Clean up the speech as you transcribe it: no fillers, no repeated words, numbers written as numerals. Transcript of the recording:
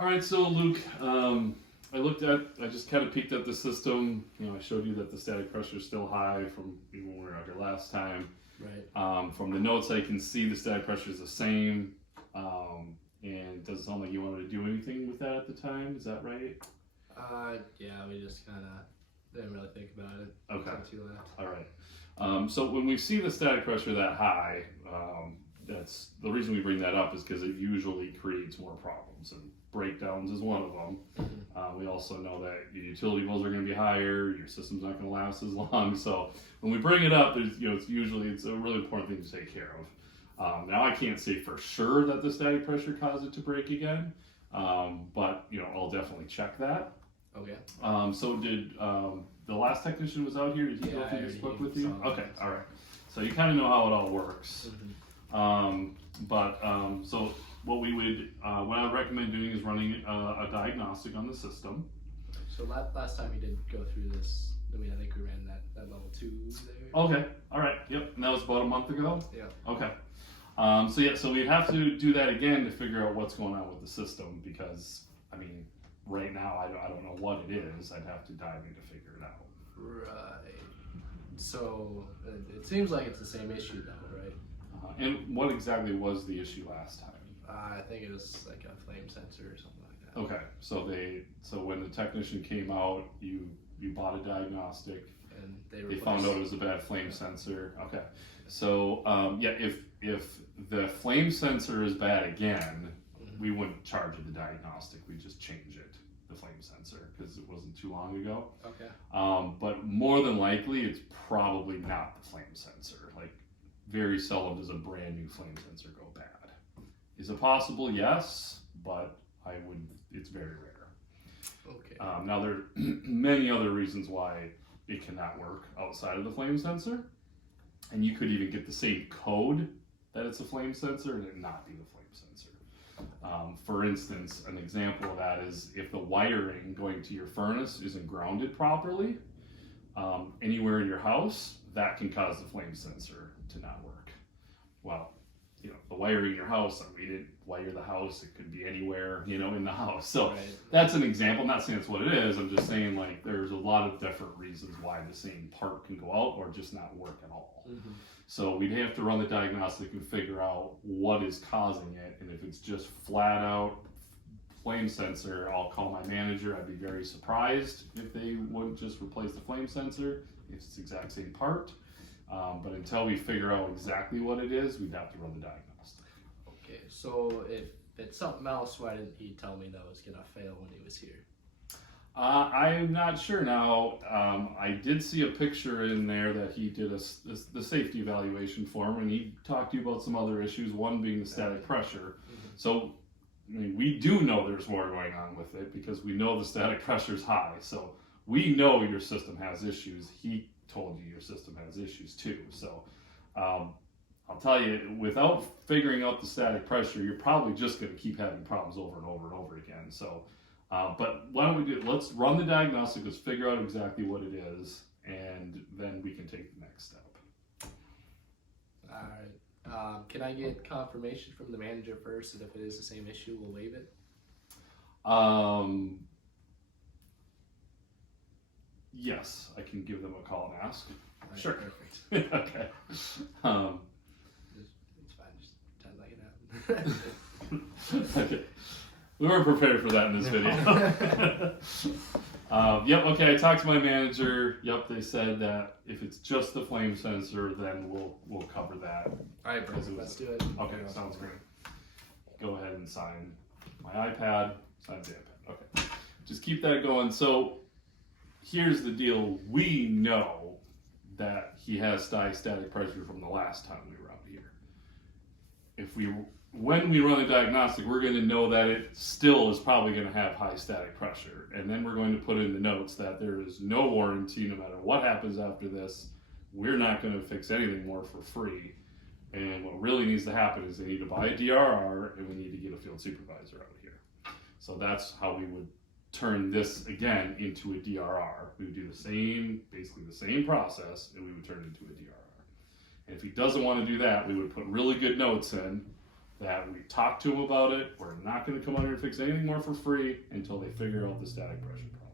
All right, so Luke, I just kind of peeked at the system. I showed you that the static pressure is still high from even when we were out here last time. Right. From the notes, I can see the static pressure is the same. And it doesn't sound like you wanted to do anything with that at the time. Is that right? Yeah, we just kind of didn't really think about it. Okay. Until you left. All right. So when we see the static pressure that high, that's the reason we bring that up is because it usually creates more problems, and breakdowns is one of them. We also know that your utility bills are going to be higher, your system's not going to last as long. So when we bring it up, it's a really important thing to take care of. Now I can't say for sure that the static pressure caused it to break again, but I'll definitely check that. Okay. So did the last technician was out here? Did he go Yeah, through this he book with you? saw Okay, it. all right. So you kind of know how it all works. So what we would, what I would recommend doing is running a diagnostic on the system. So last time we did go through this, I think we ran that level 2 there. Okay, all right, yep. And that was about a month ago. Yeah. Okay. So we'd have to do that again to figure out what's going on with the system because right now I don't know what it is. I'd have to dive in to figure it out. Right. So it seems like it's the same issue though, right? And what exactly was the issue last time? I think it was like a flame sensor or something like that. Okay, so when the technician came out, you bought a diagnostic. And They found out it was a bad flame sensor. Okay, so if the flame sensor is bad again, we wouldn't charge it the diagnostic. We just change it, the flame sensor, because it wasn't too long ago. Okay. But more than likely, it's probably not the flame sensor. Like, very seldom does a brand new flame sensor go bad. Is it possible? Yes, but it's very rare. Okay. Now, there are many other reasons why it cannot work outside of the flame sensor. And you could even get the same code that it's a flame sensor and it not be the flame sensor. For instance, an example of that is if the wiring going to your furnace isn't grounded properly, anywhere in your house, that can cause the flame sensor to not work. Well, the wiring in your house, we didn't wire the house, it could be anywhere, in the house. So Right. that's an example. I'm not saying that's what it is, I'm just saying there's a lot of different reasons why the same part can go out or just not work at all. So we'd have to run the diagnostic and figure out what is causing it, and if it's just flat out flame sensor, I'll call my manager. I'd be very surprised if they wouldn't just replace the flame sensor if it's the exact same part. But until we figure out exactly what it is, we'd have to run the diagnostic. Okay. So if it's something else, why didn't he tell me that was gonna fail when he was here? I'm not sure now. I did see a picture in there that he did the safety evaluation for him, and he talked to you about some other issues, one being the static pressure. So we do know there's more going on with it because we know the static pressure is high. So we know your system has issues. He told you your system has issues too. So I'll tell you, without figuring out the static pressure, you're probably just going to keep having problems over and over and over again. So, but why don't we do it? Let's run the diagnostic, let's figure out exactly what it is, and then we can take the next step. All right. Can I get confirmation from the manager first that if it is the same issue, we'll waive it? Yes, I can give them a call and ask. All right, Sure. Perfect. Okay. It's fine. Just pretend like it happened. Okay. We weren't prepared for that in this video. Yep, okay, I talked to my manager. Yep, they said that if it's just the flame sensor, then we'll cover that. All right, perfect. Let's do it. Okay, sounds great. Go ahead and sign my iPad, sign the iPad. Okay. Just keep that going. So here's the deal. We know that he has static pressure from the last time we were out here. When we run a diagnostic, we're going to know that it still is probably going to have high static pressure. And then we're going to put in the notes that there is no warranty no matter what happens after this. We're not going to fix anything more for free. And what really needs to happen is they need to buy a DRR and we need to get a field supervisor out here. So that's how we would turn this again into a DRR. We would do basically the same process, and we would turn it into a DRR. And if he doesn't want to do that, we would put really good notes in that we talked to them about it. We're not going to come out here and fix anything more for free until they figure out the static pressure problem.